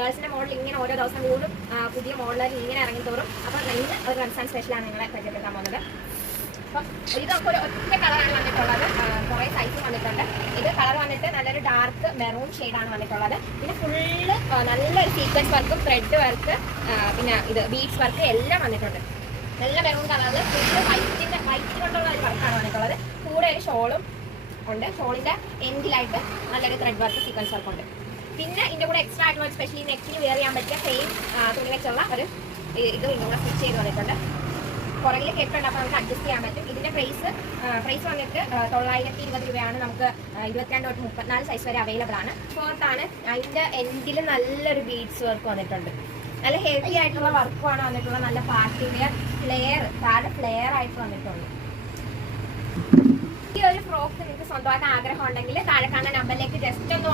ഗേൾസിന്റെ model ഇങ്ങനെ ഓരോ ദിവസം കൂടും പുതിയ മോഡലിൽ ഇങ്ങനെ ഇറങ്ങിത്തോറും. അപ്പോൾ ഇന്ന് ഒരു റംസാൻ സ്പെഷ്യലാണ് നിങ്ങളെ പരിചയപ്പെടുത്താൻ പോകുന്നത്. അപ്പം ഇതൊക്കെ ഒരു ഒറ്റ കളറാണ് വന്നിട്ടുള്ളത്. കുറേ സൈസ് വന്നിട്ടുണ്ട്. ഇത് കളർ വന്നിട്ട് നല്ലൊരു ഡാർക്ക് മെറൂൺ ഷെയ്ഡാണ് വന്നിട്ടുള്ളത്. പിന്നെ ഫുള്ള് നല്ലൊരു സീക്വൻസ് വർക്കും ത്രെഡ് വർക്ക് പിന്നെ ഇത് ബീഡ്സ് വർക്ക് എല്ലാം വന്നിട്ടുണ്ട്. നല്ല മെറൂൺ കളറിൽ ഫുള്ള് വൈറ്റ് കൊണ്ടുള്ള ഒരു വർക്കാണ് വന്നിട്ടുള്ളത്. കൂടെ ഒരു ഷോളും ഉണ്ട്. ഷോളിന്റെ എൻഡിലായിട്ട് നല്ലൊരു ത്രെഡ് വർക്ക് സീക്വൻസ് വർക്ക് ഉണ്ട്. പിന്നെ ഇതിന്റെ കൂടെ എക്സ്ട്രാ ആയിട്ടുള്ള ഒരു സ്പെഷ്യലി നെക്കിൽ വെയർ ചെയ്യാൻ പറ്റിയ സെയിം തുണി വെച്ചുള്ള ഒരു ഇത് ഇതിന്റെ കൂടെ സ്റ്റിച്ച് ചെയ്ത് വന്നിട്ടുണ്ട്. പുറകിൽ കെട്ടുണ്ട്, അപ്പോൾ നമുക്ക് അഡ്ജസ്റ്റ് ചെയ്യാൻ പറ്റും. ഇതിന്റെ പ്രൈസ് വന്നിട്ട് 920 രൂപയാണ്. നമുക്ക് 22 തൊട്ട് 34 സൈസ് വരെ അവൈലബിൾ ആണ്. ഫോർത്താണ്. അതിന്റെ എൻഡിൽ നല്ലൊരു ബീഡ്സ് വർക്ക് വന്നിട്ടുണ്ട്. നല്ല ഹെവി ആയിട്ടുള്ള വർക്കുമാണ് വന്നിട്ടുള്ളത്. നല്ല പാർട്ടി വെയർ ഫ്ലെയർ താഴെ ഫ്ലെയർ ആയിട്ട് വന്നിട്ടുണ്ട്. ഈ ഒരു ഫ്രോക്ക് നിങ്ങൾക്ക് സ്വന്തമായിട്ട് ആഗ്രഹം ഉണ്ടെങ്കിൽ താഴെ കാണുന്ന നമ്പറിലേക്ക് ജസ്റ്റ് ഒന്ന്